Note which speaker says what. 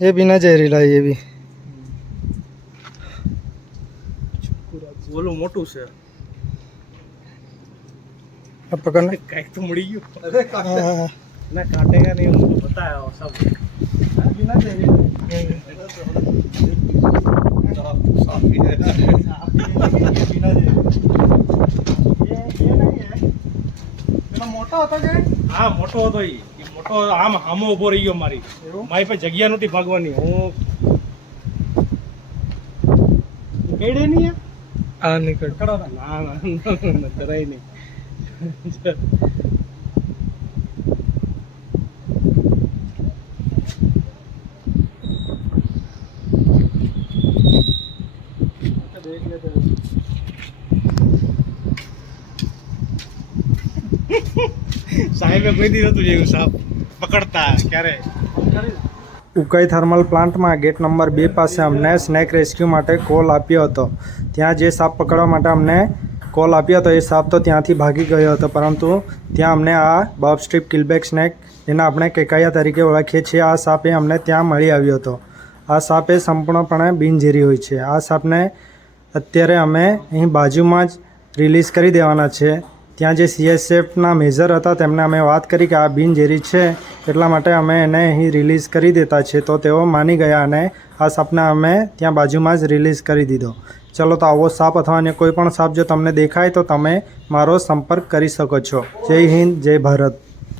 Speaker 1: એ બી ના જહેરીલા એ બી.
Speaker 2: ઓલું મોટું છે.
Speaker 1: આ પકડ
Speaker 2: કાંઈક તો મળી ગયું.
Speaker 1: અરે કાંટા
Speaker 2: ના કાંટેગા નહીં હું બતાયો સબ ના જહેરી
Speaker 1: મોટો હતો કે?
Speaker 2: હા મોટો હતો એ ઈ આમ હામો ઊભો રહી ગયો મારી. મારી પાસે જગ્યા નહોતી ભાગવાની. હું કેડે નહીં
Speaker 1: આ નીકળ
Speaker 2: પકડો ના ના જરાય નહીં. સાહેબે કોઈ દી નતું જેવું સાપ પકડતા ક્યારે?
Speaker 1: ઉકાઈ થર્મલ પ્લાન્ટમાં ગેટ નંબર બે પાસે અમને સ્નેક રેસ્ક્યુ માટે કોલ આપ્યો હતો. ત્યાં જે સાપ પકડવા માટે અમને કોલ આપ્યો હતો, એ સાપ તો ત્યાંથી ભાગી ગયો હતો, પરંતુ ત્યાં અમને આ બબ સ્ટ્રીપ કિલબેક સ્નેક જેને આપણે કેકાયા તરીકે ઓળખીએ છીએ, આ સાપ અમને ત્યાં મળી આવ્યો હતો. આ સાપ એ સંપૂર્ણપણે બિનઝેરી હોય છે. આ સાપને અત્યારે અમે અહીં બાજુમાં જ રિલીઝ કરી દેવાના છે. ત્યાં જે સીએસએફના મેજર હતા, તેમને અમે વાત કરી કે આ બિનજેરી છે, એટલા માટે અમે એને અહીં રિલીઝ કરી દેતા છે તો તેઓ માની ગયા અને આ સાપને અમે ત્યાં બાજુમાં જ રિલીઝ કરી દીધો. ચલો તો આવો સાપ અથવા અન્ય કોઈ પણ સાપ જો તમને દેખાય, તો તમે મારો સંપર્ક કરી શકો છો. જય હિન્દ, જય ભારત.